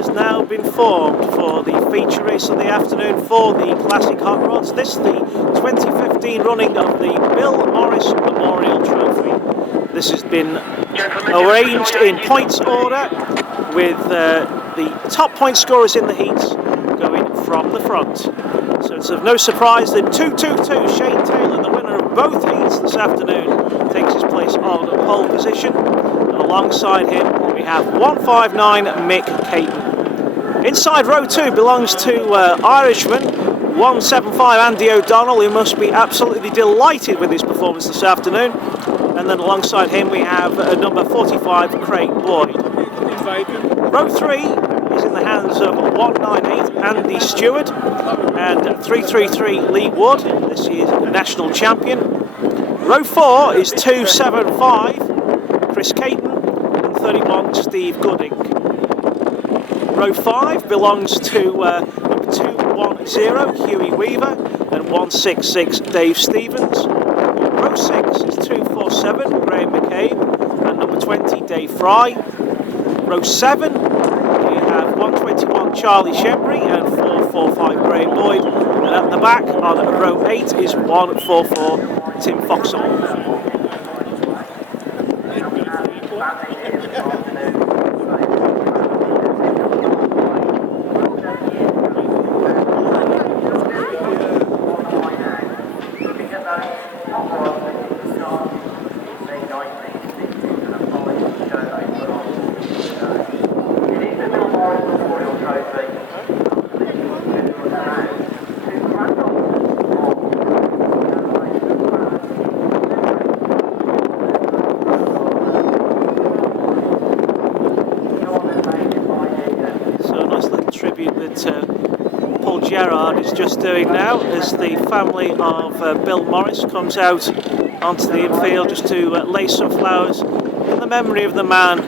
has now been formed for the feature race of the afternoon for the Classic Hot Rods. This is the 2015 running of the Bill Morris Memorial Trophy. This has been arranged in points order with the top point scorers in the heats going from the front. So it's of no surprise that 222 Shane Taylor, the winner of both heats this afternoon, takes his place on pole position. And alongside him we have 159 Mick Caton. Inside row 2 belongs to Irishman 175 Andy O'Donnell, who must be absolutely delighted with his performance this afternoon. And then alongside him we have number 45 Craig Boyd. Row 3 is in the hands of 198 Andy Steward and 333 Lee Wood. This is national champion. Row 4 is 275 Chris Caton and 31 Steve Gooding. Row 5 belongs to number 210 Hughie Weaver and 166 Dave Stevens. Row 6 is 247 Graham McCabe and number 20 Dave Fry. Row 7 we have 121 Charlie Shembry and 445 Graham Boyd. And at the back on row 8 is 144 Tim Foxall. Is just doing now as the family of Bill Morris comes out onto the infield just to lay some flowers in the memory of the man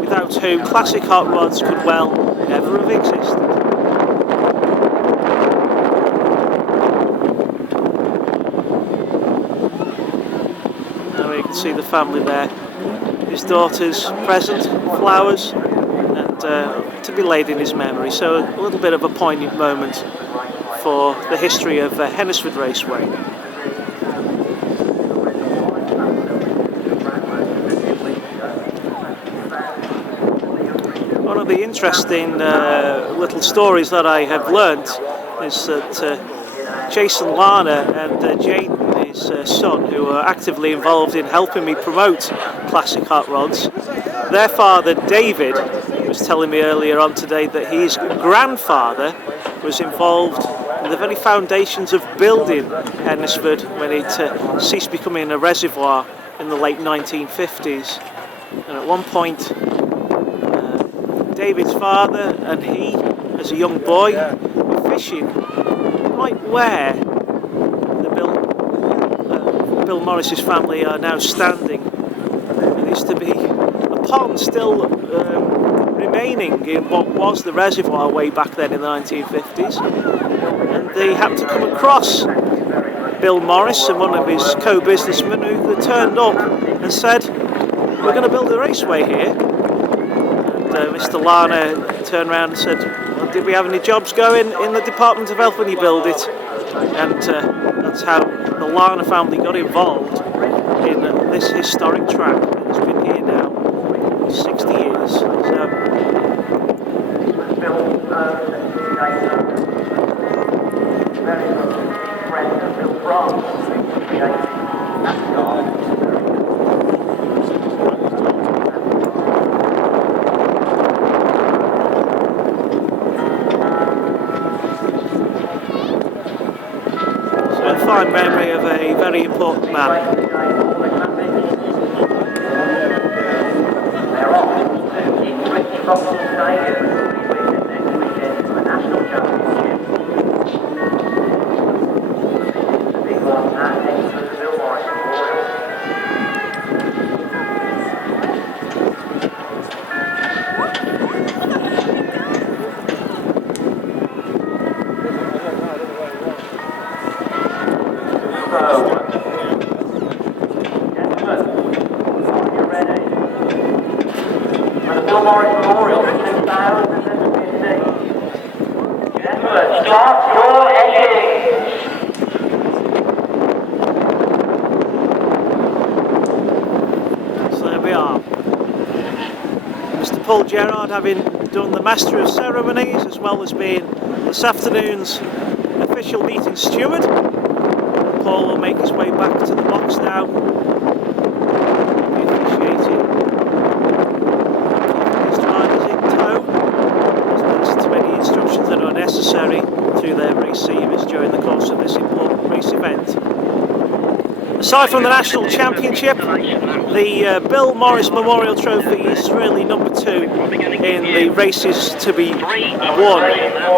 without whom Classic Hot Rods could well never have existed. Now you can see the family there, his daughters present, flowers, and to be laid in his memory. So a little bit of a poignant moment for the history of Hednesford Raceway. One of the interesting little stories that I have learnt is that Jason Larner and Jaden, his son, who are actively involved in helping me promote Classic Hot Rods, their father David was telling me earlier on today that his grandfather was involved in the very foundations of building Hednesford when it ceased becoming a reservoir in the late 1950s. And at one point, David's father and he, as a young boy, were fishing right where the Bill Morris's family are now standing. There used to be a pond still remaining in what was the reservoir way back then in the 1950s, and they happened to come across Bill Morris and one of his co-businessmen who turned up and said, "We're going to build a raceway here." And Mr. Larner turned around and said, "Well, did we have any jobs going in the Department of Health when you built it?" And that's how the Larner family got involved in this historic track. It's been here now 60 years. So, a fine memory of a very important man. Bill Morris Memorial 2015. Gentlemen, start your engines. So there we are. Mr. Paul Gerard having done the Master of Ceremonies as well as being this afternoon's official meeting steward. Paul will make his way back to the box now. Officiating. His drivers in tow. Listen to any instructions that are necessary through their receivers during the course of this important race event. Aside from the National Championship, the Bill Morris Memorial Trophy is really number 2 in the races to be won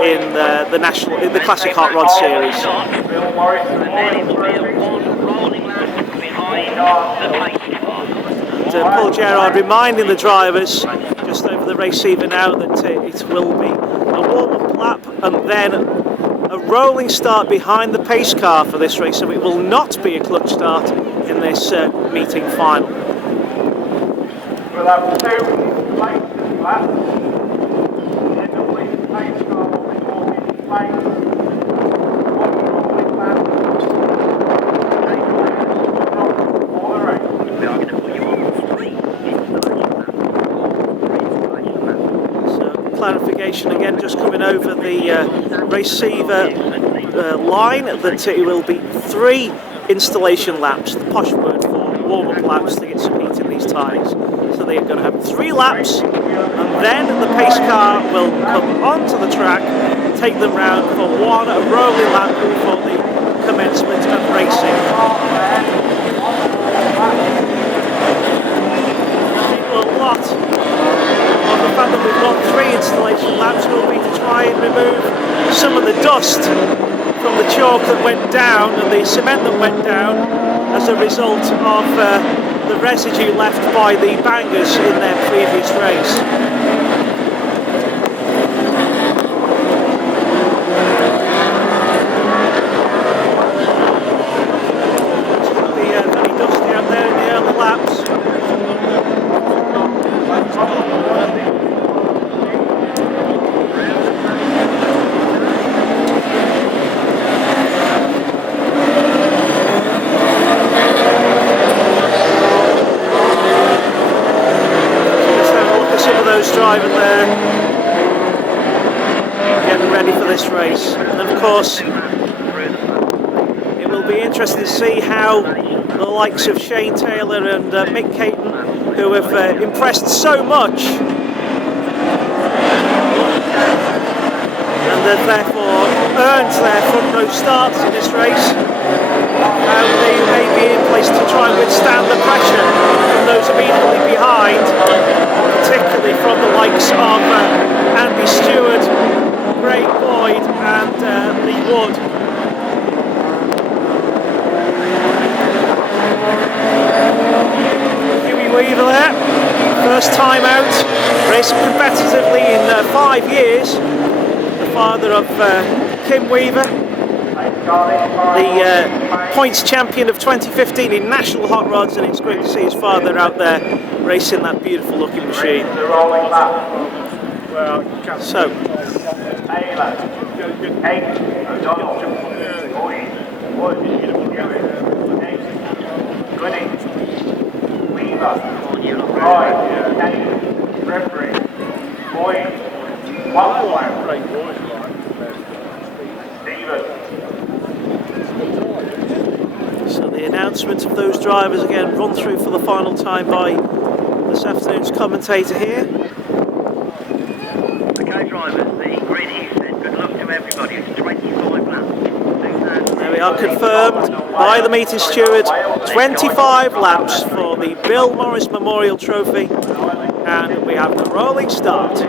in the Classic Hot Rod Series. And Paul Gerard reminding the drivers just over the receiver now that it will be a warm-up lap and then a rolling start behind the pace car for this race, so it will not be a clutch start in this meeting final. We'll have 2 places laps. In the pace car will be walking pace. 1 rolling lap. For the race. We are going to put you on 3 installation laps. So clarification again, just coming over the receiver line, that it will be 3 installation laps, the posh word for warm-up laps to get some heat in these tyres. So they are going to have 3 laps, and then the pace car will come onto the track, take them round for a rolling lap before the commencement of racing. I think a lot of the fact that we've got 3 installation laps will be to try and remove some of the dust from the chalk that went down and the cement that went down as a result of the residue left by the bangers in their previous race. It's going to be very dusty out there in the early laps. Driving there, getting ready for this race, and of course it will be interesting to see how the likes of Shane Taylor and Mick Caton, who have impressed so much and have therefore earned their front row starts in this race, how they may be in place to try and withstand the pressure from those immediately behind, particularly from the likes of Andy Steward, Greg Boyd and Lee Wood. Huey Weaver there, first time out, racing competitively in 5 years, the father of Kim Weaver, the points champion of 2015 in National Hot Rods, and it's great to see his father out there racing that beautiful looking machine. So So the announcement of those drivers again run through for the final time by this afternoon's commentator here. Okay drivers, the grid is set. Good luck to everybody. It's 25 laps. There we are, confirmed by the meeting steward. 25 laps for the Bill Morris Memorial Trophy, and we have the rolling start.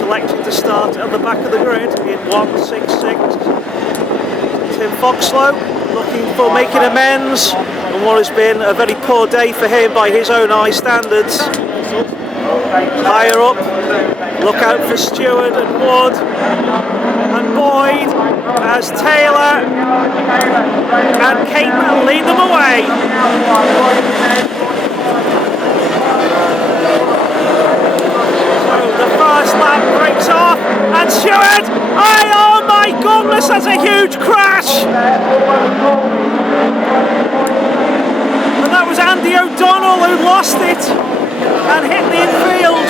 Electing to start at the back of the grid in 1:66. Tim Foxlow looking for making amends on what has been a very poor day for him by his own high standards. Higher up, look out for Steward and Wood and Boyd as Taylor and Cape lead them away. So the first lap breaks off and Steward, oh my goodness, that's a huge crash! And that was Andy O'Donnell who lost it and hit the infield.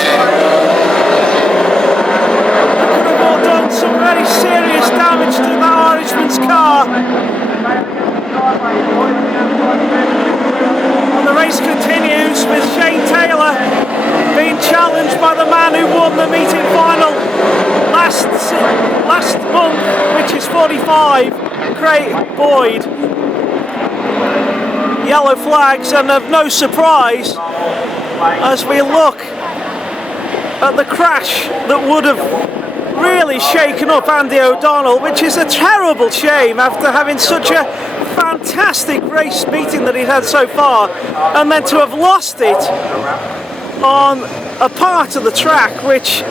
That could have all done some very serious damage to that Irishman's car. And the race continues with Shane Taylor being challenged by the man who won the meeting final last month, which is 45, Craig Boyd. Yellow flags, and of no surprise as we look at the crash that would have really shaken up Andy O'Donnell, which is a terrible shame after having such a fantastic race meeting that he'd had so far, and then to have lost it on a part of the track which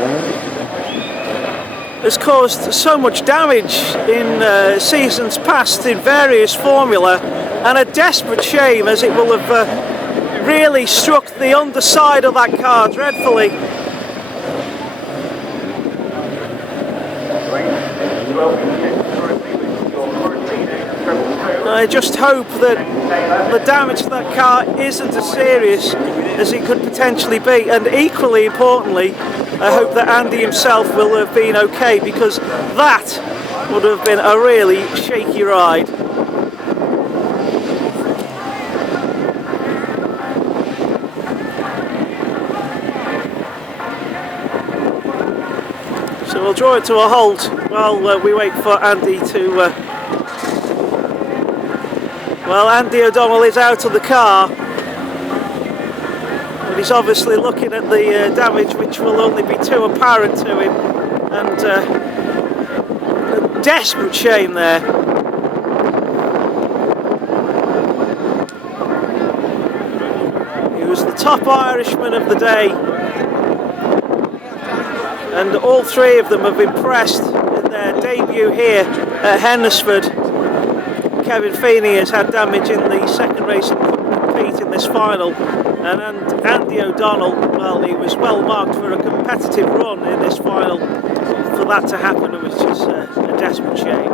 has caused so much damage in seasons past in various formula, and a desperate shame as it will have really struck the underside of that car dreadfully. I just hope that the damage to that car isn't as serious as it could potentially be, and equally importantly, I hope that Andy himself will have been okay, because that would have been a really shaky ride. So we'll draw it to a halt while we wait for Andy to... Well, Andy O'Donnell is out of the car, but he's obviously looking at the damage, which will only be too apparent to him, and a desperate shame there. He was the top Irishman of the day, and all three of them have impressed in their debut here at Hednesford. Kevin Feeney has had damage in the second race and couldn't compete in this final, and Andy O'Donnell, well, he was well marked for a competitive run in this final. For that to happen, which is a desperate shame.